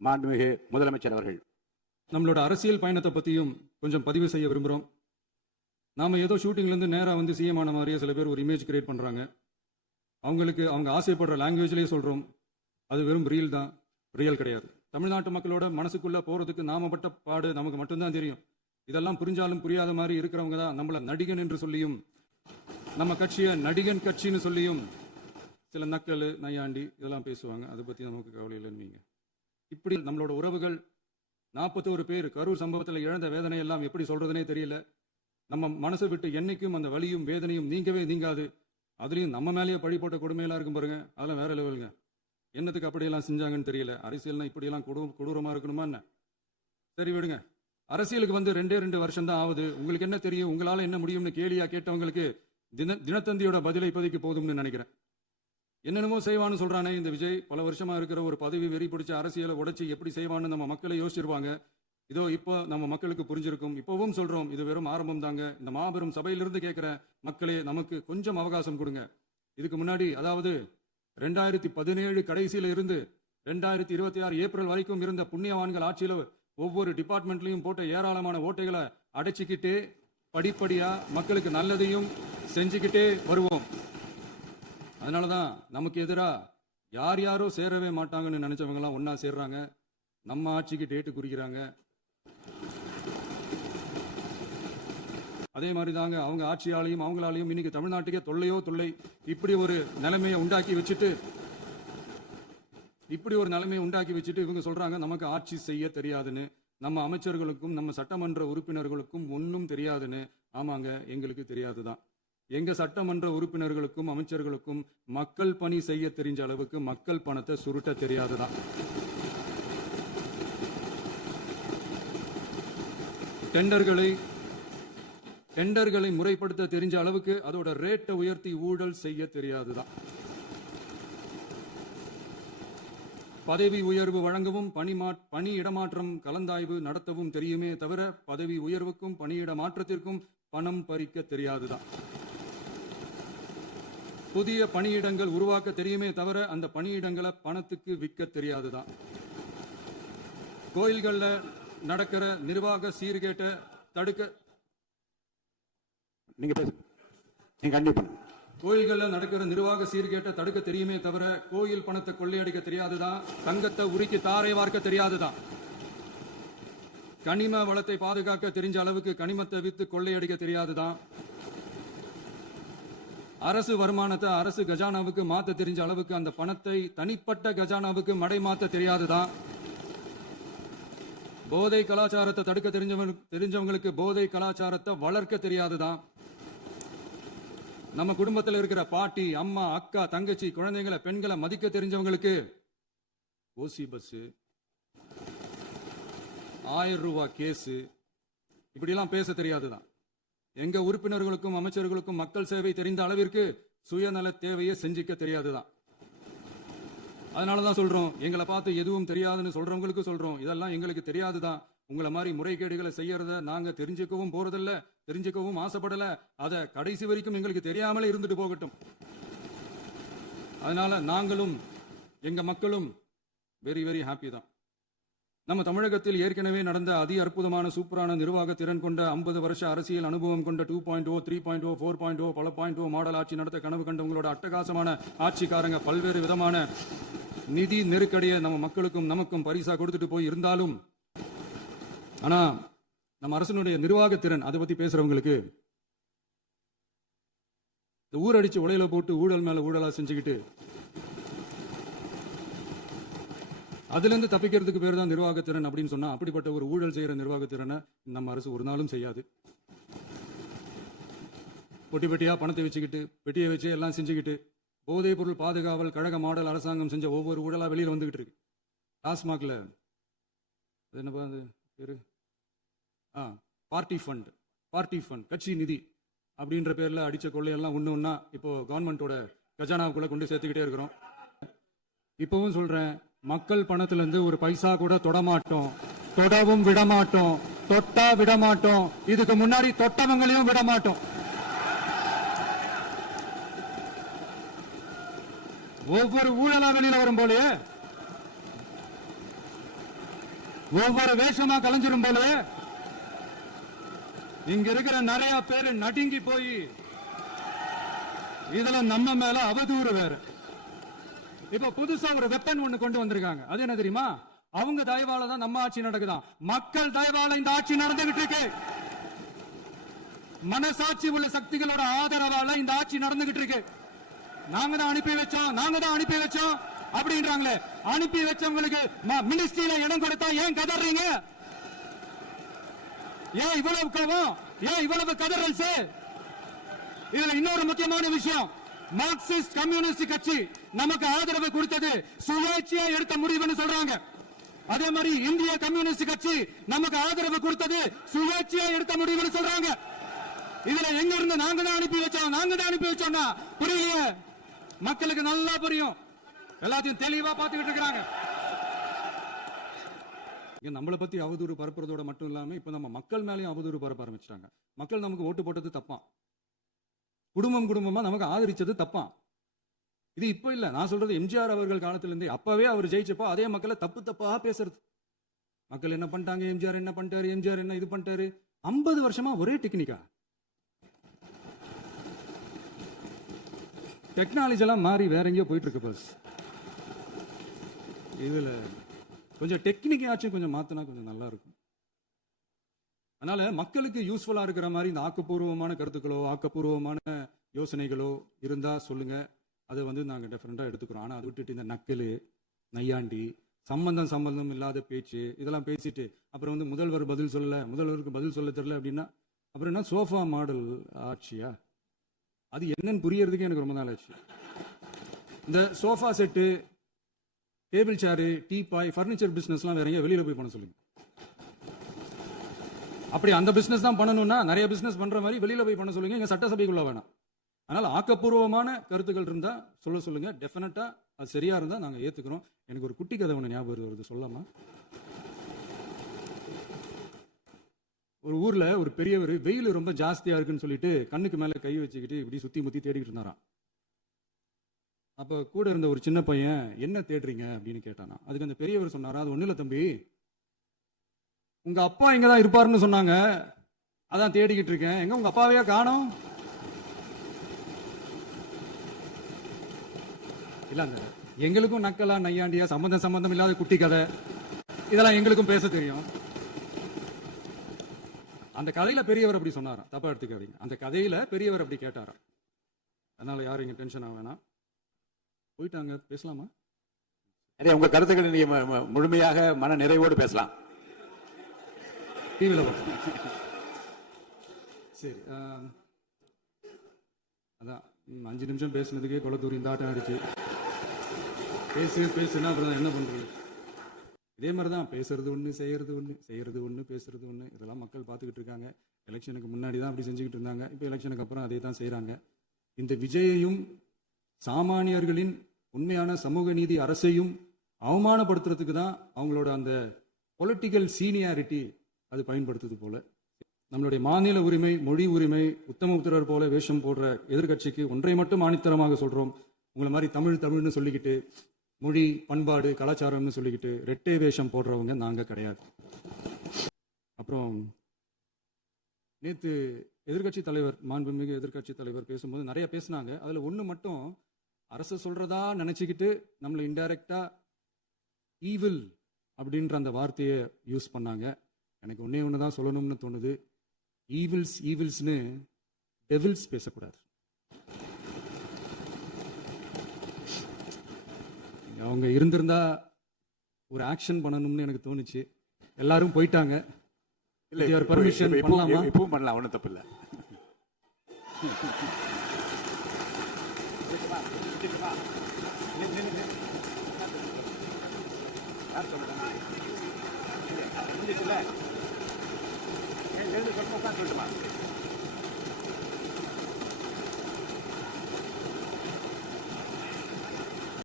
மாண்புமிகு முதலமைச்சர் அவர்கள். நம்மளோட அரசியல் பயணத்தை பத்தியும் கொஞ்சம் பதிவு செய்ய விரும்புகிறோம். நாம ஏதோ ஷூட்டிங்ல இருந்து நேரா வந்து சிஎம் ஆன மாதிரியே சில பேர் ஒரு இமேஜ் கிரியேட் பண்றாங்க. அவங்களுக்கு அவங்க ஆசைப்படுற லாங்குவேஜ்லேயே சொல்றோம், அது வெறும் ரீல் தான், ரியல் கிடையாது. தமிழ்நாட்டு மக்களோட மனசுக்குள்ள போறதுக்கு நாம பட்ட பாடு நமக்கு மட்டும்தான் தெரியும். இதெல்லாம் புரிஞ்சாலும் புரியாத மாதிரி இருக்கிறவங்க தான் நம்மள நடிகன் என்று சொல்லியும் நம்ம கட்சியை நடிகன் கட்சின்னு சொல்லியும் சில நக்கல் நையாண்டி இதெல்லாம் பேசுவாங்க. அதை பத்தி நமக்கு கவலை இல்லைன்னு. இப்படி நம்மளோட உறவுகள் 41 பேர் கரூர் சம்பவத்தில் இழந்த வேதனை எல்லாம் எப்படி சொல்றதுனே தெரியல. நம்ம மனசை விட்டு என்னைக்கும் அந்த வலியும் வேதனையும் நீங்கவே நீங்காது. அதுலயும் நம்ம மேலேயே பழி போட்ட கொடுமையெல்லாம் இருக்கும் பாருங்க, அதெல்லாம் வேற லெவலுங்க. என்னத்துக்கு அப்படியெல்லாம் செஞ்சாங்கன்னு தெரியல. அரசியல்னா இப்படியெல்லாம் கொடூரமா இருக்கணுமா என்ன? சரி விடுங்க. அரசியலுக்கு வந்து 2 வருஷம் தான் ஆகுது. உங்களுக்கு என்ன தெரியும், உங்களால என்ன முடியும்னு கேலியா கேட்டவங்களுக்கு தினத்தந்தியோட பதிலை இப்போதைக்கு போதும்னு நினைக்கிறேன். என்னென்னமோ செய்வான்னு சொல்றானே இந்த விஜய், பல வருஷமா இருக்கிற ஒரு பதவி வெறி பிடிச்ச அரசியலை உடைச்சி எப்படி செய்வான்னு நம்ம மக்களை யோசிச்சிருவாங்க. இதோ இப்போ நம்ம மக்களுக்கு புரிஞ்சிருக்கும். இப்பவும் சொல்றோம், இது வெறும் ஆரம்பம் தாங்க. இந்த மாபெரும் சபையிலிருந்து கேட்கிற மக்களே, நமக்கு கொஞ்சம் அவகாசம் கொடுங்க. இதுக்கு முன்னாடி, அதாவது 2017 கடைசியில இருந்து 2026 ஏப்ரல் வரைக்கும் இருந்த புண்ணியவான்கள் ஆட்சியில ஒவ்வொரு டிபார்ட்மெண்ட்லயும் போட்ட ஏராளமான ஓட்டைகளை அடைச்சிக்கிட்டே படிப்படியா மக்களுக்கு நல்லதையும் செஞ்சுக்கிட்டே வருவோம். அதனாலதான் நமக்கு எதிரா யார் யாரோ சேரவே மாட்டாங்கன்னு நினைச்சவங்க எல்லாம் ஒன்னா சேர்றாங்க. நம்ம ஆட்சிக்கு டேட்டு குறிக்கிறாங்க. அதே மாதிரி தாங்க அவங்க ஆட்சியாலையும் அவங்களாலையும் இன்னைக்கு தமிழ்நாட்டுக்கே தொல்லையோ தொல்லை. இப்படி ஒரு நிலைமையை உண்டாக்கி வச்சுட்டு இவங்க சொல்றாங்க நமக்கு ஆட்சி செய்ய தெரியாதுன்னு, நம்ம அமைச்சர்களுக்கும் நம்ம சட்டமன்ற உறுப்பினர்களுக்கும் ஒன்னும் தெரியாதுன்னு. ஆமாங்க, எங்களுக்கு தெரியாதுதான். எங்க சட்டமன்ற உறுப்பினர்களுக்கும் அமைச்சர்களுக்கும் மக்கள் பணி செய்ய தெரிஞ்ச அளவுக்கு மக்கள் பணத்தை சுருட்ட தெரியாதுதான். டெண்டர்களை முறைப்படுத்த தெரிஞ்ச அளவுக்கு அதோட ரேட்டை உயர்த்தி ஊழல் செய்ய தெரியாதுதான். பதவி உயர்வு வழங்கவும் பணி இடமாற்றம் கலந்தாய்வு நடத்தவும் தெரியுமே தவிர பதவி உயர்வுக்கும் பணியிட மாற்றத்திற்கும் பணம் பறிக்க தெரியாதுதான். புதிய பணியிடங்கள் உருவாக்க தெரியுமே தவிர அந்த பணியிடங்களை பணத்துக்கு விற்க தெரியாதுதான். கோயில்கள்ல நடக்கிற நிர்வாக சீர்கேட்டை தடுக்க கோயில்கள்ல நடக்கிற நிர்வாக சீர்கேட்டை தடுக்க தெரியுமே தவிர கோயில் பணத்தை கொள்ளையடிக்க தெரியாதுதான். தங்கத்தை உருக்கி தாரை வார்க்க தெரியாதுதான். கனிம வளத்தை பாதுகாக்க தெரிஞ்ச அளவுக்கு கனிமத்தை வித்து கொள்ளையடிக்க தெரியாதுதான். அரசு வருமானத்தை அரசு கஜானாவுக்கு மாத்த தெரிஞ்ச அளவுக்கு அந்த பணத்தை தனிப்பட்ட கஜானாவுக்கு மடை மாத்த தெரியாதுதான். போதை கலாச்சாரத்தை தடுக்க தெரிஞ்சவங்களுக்கு போதை கலாச்சாரத்தை வளர்க்க தெரியாதுதான். நம்ம குடும்பத்தில் இருக்கிற பாட்டி, அம்மா, அக்கா, தங்கச்சி, குழந்தைங்களை, பெண்களை மதிக்க தெரிஞ்சவங்களுக்கு ஓசி பஸ், 1000 ரூபாய் கேஸ், இப்படி எல்லாம் பேச தெரியாதுதான். எங்க உறுப்பினர்களுக்கும் அமைச்சர்களுக்கும் மக்கள் சேவை தெரிந்த அளவிற்கு சுயநல தேவையை செஞ்சிக்க தெரியாதுதான். அதனாலதான் சொல்றோம், எங்களை பார்த்து எதுவும் தெரியாதுன்னு சொல்றவங்களுக்கு சொல்றோம், இதெல்லாம் எங்களுக்கு தெரியாதுதான். உங்களை மாதிரி முறைகேடுகளை செய்யறத நாங்க தெரிஞ்சுக்கவும் போறதில்ல, தெரிஞ்சுக்கவும் ஆசைப்படல. அத கடைசி வரைக்கும் எங்களுக்கு தெரியாமலே இருந்துட்டு போகட்டும். அதனால நாங்களும் எங்க மக்களும் வெரி வெரி ஹாப்பி தான். நம்ம தமிழகத்தில் ஏற்கனவே நடந்த அதி அற்புதமான சூப்பரான நிர்வாக திறன் கொண்ட 50 வருஷ அரசியல் அனுபவம் கொண்ட 2.0, 3.0, 4.0, பல 0.0 மாடல் ஆட்சி நடத்த கனவு கண்டவங்களோட அட்டகாசமான ஆட்சிக்காரங்க பல்வேறு விதமான நிதி நெருக்கடியை நம்ம மக்களுக்கும் நமக்கும் பரிசா கொடுத்துட்டு போய் இருந்தாலும், ஆனா நம்ம அரசனுடைய நிர்வாக திறன் அதை பத்தி பேசுறவங்களுக்கு இந்த ஊரடிச்சு உலையில போட்டு ஊழல் மேல ஊழலா செஞ்சுக்கிட்டு அதுல இருந்து தப்பிக்கிறதுக்கு பேர் தான் நிர்வாகத்திறன் அப்படின்னு சொன்னா, அப்படிப்பட்ட ஒரு ஊழல் செய்யற நிர்வாகத்திறனை நம்ம அரசு ஒரு நாளும் செய்யாது. பொட்டி பெட்டியா பணத்தை வச்சுக்கிட்டு, பெட்டியை வச்சு எல்லாம் செஞ்சுக்கிட்டு, போதைப் பொருள் பாதுகாவல் கழக மாடல் அரசாங்கம் செஞ்ச ஒவ்வொரு ஊழலா வெளியில வந்துகிட்டு இருக்கு. டாஸ்மாக்ல என்னப்பா பேரு, பார்ட்டி ஃபண்ட் கட்சி நிதி அப்படின்ற பேர்ல அடிச்ச கொள்ளையெல்லாம் ஒண்ணா இப்போ கவர்மெண்டோட கஜானாவுக்குள்ள கொண்டு சேர்த்துக்கிட்டே இருக்கிறோம். இப்பவும் சொல்றேன், மக்கள் பணத்துல இருந்து ஒரு பைசா கூட தொடமாட்டோம், தொடவும் விடமாட்டோம், தொட்டா விடமாட்டோம். இதுக்கு முன்னாடி தொட்டவங்களையும் விடமாட்டோம். ஒவ்வொரு ஊழலா வெளியில வரும் போலயே ஒவ்வொரு வேஷமா கலைஞ்சிரும் போல இங்க இருக்கிற நிறைய பேரு நடுங்கி போய் இதுல நம்ம மேல அவதூறு வேற. இப்ப புதுசா ஒரு வெப்பன் ஒண்ணு கொண்டு வந்திருக்காங்க. அது என்ன தெரியுமா? அவங்க தயவால தான் நம்ம ஆட்சி நடக்குதான். மக்கள் தயவால இந்த ஆட்சி நடந்துகிட்டு இருக்கு. மனசாட்சி உள்ள சக்திகளோட ஆதரவால இந்த ஆட்சி நடந்துகிட்டு இருக்கு. நாங்க தான் அனுப்பி வச்சோம் அப்படின்றாங்களே. அனுப்பி வச்சவங்களுக்கு மினிஸ்ட்ரியில இடம் கொடுத்தா ஏன் கதறீங்க? ஏன் இவ்வளவு கோவம்? ஏன் இவ்வளவு கதறல்? இதுல இன்னொரு முக்கியமான விஷயம், மார்க்சிஸ்ட் கம்யூனிஸ்ட் கட்சி நமக்கு ஆதரவு கொடுத்தது சுயேட்சையா எடுத்த முடிவுன்னு சொல்றாங்க. அதே மாதிரி இந்திய கம்யூனிஸ்ட் கட்சி நமக்கு ஆதரவு கொடுத்தது சுயேட்சையா எடுத்த முடிவுன்னு சொல்றாங்க. இதுல எங்க இருந்து நாங்க தான் அனுப்பி வச்சோம்னா புரியலையே. மக்களுக்கு நல்லா புரியும். எல்லாத்தையும் தெளிவா பார்த்துக்கிட்டு இருக்காங்க. நம்மளை பத்தி அவதூறு பரப்புறதோட மட்டும் இல்லாம இப்ப நம்ம மக்கள் மேலேயும் அவதூறு பரப்ப ஆரம்பிச்சிட்டாங்க. மக்கள் நமக்கு ஓட்டு போட்டது தப்பா, குடும்பமா நமக்கு ஆதரிச்சது தப்பா. இது இப்ப இல்ல, நான் சொல்றது எம்ஜிஆர் அவர்கள் காலத்திலிருந்தே. அப்பவே அவர் ஜெயிச்சப்போ அதே மக்களை தப்பா பேசுறது. மக்கள் என்ன பண்ணிட்டாங்க, எம்ஜிஆர் என்ன பண்ணிட்டாரு, எம்ஜிஆர் என்ன இது பண்ணிட்டாரு. 50 வருஷமா ஒரே டெக்னிக்கா. டெக்னாலஜி எல்லாம் மாறி வேற எங்கேயோ போயிட்டு இருக்கு. பஸ் இதுல கொஞ்சம் டெக்னிக்காச்சும் கொஞ்சம் மாத்தினா கொஞ்சம் நல்லா இருக்கும். அதனால மக்களுக்கு யூஸ்ஃபுல்லா இருக்கிற மாதிரி இந்த ஆக்கப்பூர்வமான கருத்துக்களோ ஆக்கப்பூர்வமான யோசனைகளோ இருந்தா சொல்லுங்க. அது நாங்க டிஃபரெண்டா எடுத்துக்கிறோம். ஆனா அதை விட்டுட்டு இந்த நக்கலு, நையாண்டி, சம்பந்தம் இல்லாத பேச்சு இதெல்லாம் பேசிட்டு அப்புறம் முதல்வருக்கு பதில் சொல்ல தெரியல அப்படின்னா அப்புறம் என்ன சோஃபா மாடல் ஆட்சியா? அது என்னன்னு புரியறதுக்கு எனக்கு ரொம்ப நாள் ஆச்சு. இந்த sofa set, table chair, teapoy, furniture பிசினஸ்லாம் வேற எங்க வெளியில போய் பண்ண சொல்லுங்க. அப்படி அந்த பிசினஸ் தான் பண்ணணும்னா நிறைய பிசினஸ் பண்ற மாதிரி வெளியில போய் பண்ண சொல்லுங்க. எங்க சட்டசபைக்குள்ள வேணாம். அதனால ஆக்கப்பூர்வமான கருத்துக்கள் இருந்தா சொல்லுங்க. டெஃபினட்டா அது சரியா இருந்தா நாங்க ஏத்துக்கிறோம். எனக்கு ஒரு குட்டி கதை ஒண்ணு ஞாபகம் வருது, சொல்லாமா? ஒரு ஊர்ல ஒரு பெரியவர் வெயில் ரொம்ப ஜாஸ்தியா இருக்குன்னு சொல்லிட்டு கண்ணுக்கு மேல கை வச்சுக்கிட்டு இப்படி சுத்தி முத்தி தேடிக்கிட்டு இருந்தாராம். அப்ப கூட இருந்த ஒரு சின்ன பையன் என்ன தேடுறீங்க அப்படின்னு கேட்டானா. அதுக்கு அந்த பெரியவர் சொன்னாரா, அது ஒண்ணு இல்ல தம்பி, உங்க அப்பா இங்கதான் இருப்பாருன்னு சொன்னாங்க, அதான் தேடிக்கிட்டு இருக்கேன். எங்க உங்க அப்பாவையா காணோம்? இல்லங்க, எங்களுக்கும் நக்கலா நையாண்டியா சம்பந்தம் இல்லாத குட்டி கதை இதெல்லாம் எங்களுக்கும் பேச தெரியும். அந்த கதையில பெரியவர் அப்படி சொன்னாராம், தப்பா எடுத்துக்காதீங்க. அந்த கதையில பெரியவர் அப்படி கேட்டாராம். அதனால யாரும் இங்க டென்ஷன் ஆக வேணாம். போயிட்டாங்க, பேசலாமா? உங்க கருத்துக்களை நீங்க முழுமையாக மன நிறைவோடு பேசலாம். டிவில சரி. அதான் 5 நிமிஷம் பேசுனதுக்கே கொலத்தூரி இந்த ஆட்டம் ஆயிடுச்சு. பேசுனா அப்புறம் என்ன பண்றது? இதே மாதிரிதான் பேசுறது ஒண்ணு, செய்யறது ஒண்ணு, பேசுறது ஒண்ணு. இதெல்லாம் மக்கள் பார்த்துக்கிட்டு இருக்காங்க. எலெக்ஷனுக்கு முன்னாடி தான் அப்படி செஞ்சுக்கிட்டு இருந்தாங்க. இப்போ எலெக்ஷனுக்கு அப்புறம் அதே தான் செய்யறாங்க. இந்த விஜயையும் சாமானியர்களின் உண்மையான சமூக நீதி அரசையும் அவமானப்படுத்துறதுக்கு தான் அவங்களோட அந்த பொலிட்டிக்கல் சீனியாரிட்டி அது பயன்படுத்துது போல. நம்மளுடைய மாநில உரிமை, மொழி உரிமை, உத்தமபுத்திரர் போல வேஷம் போடுற எதிர்கட்சிக்கு ஒன்றை மட்டும் ஆணித்தரமாக சொல்றோம். உங்களை மாதிரி தமிழ்னு சொல்லிக்கிட்டு, மொழி, பண்பாடு, கலாச்சாரம்னு சொல்லிக்கிட்டு ரெட்டை வேஷம் போடுறவங்க நாங்க கிடையாது. அப்புறம் நேத்து எதிர்கட்சி தலைவர், மாண்புமிகு எதிர்கட்சி தலைவர் பேசும்போது நிறைய பேசினாங்க. அதுல ஒண்ணு மட்டும் அரசு சொல்றதா நினைச்சுக்கிட்டு நம்மளை இன்டைரக்டா ஈவில் அப்படின்ற அந்த வார்த்தையை யூஸ் பண்ணாங்க. எனக்கு ஒண்ணுதான் சொல்லணும்னு தோணுது. ஈவில்ஸ்னு டெவில்ஸ் பேசக்கூடாது. அவங்க இருந்திருந்தா ஒரு ஆக்ஷன் பண்ணணும்னு எனக்கு தோணுச்சு. எல்லாரும் போயிட்டாங்க. இல்ல பர்மிஷன் பண்ணலாமா? இப்பவும் பண்ணலாம், ஒன்றும் தப்பு இல்லை.